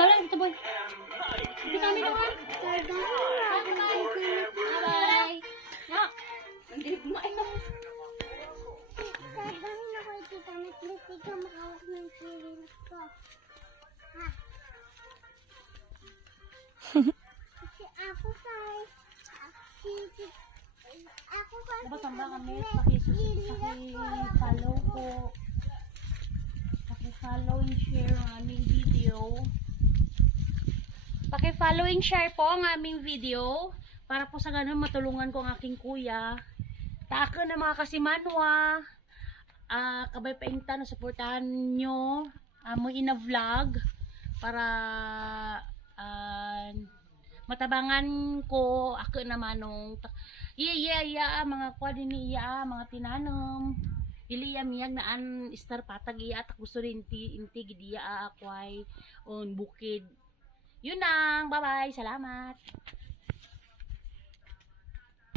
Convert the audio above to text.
Bye-bye, dito boy. Hindi kami naman. Bye-bye. No. Hindi kumain. Dadang na ko kita naglisig ka makawak ng feelings ko. Ha? Kasi ako kay ako kay Dapat tamba kami, paki-follow po. Paki-follow and share ang aming video. Paki-follow and share po ang aming video para po sa ganun matulungan ko ang aking kuya. Taaka na mga kasimanwa. Kabay painta na suportahan nyo mo ina vlog para matabangan ko ako naman nung mga kwadi ni mga tinanong iliya miyag naan star patag iya at gusto rin inti gidiya akway on bukid yun lang, bye bye, salamat.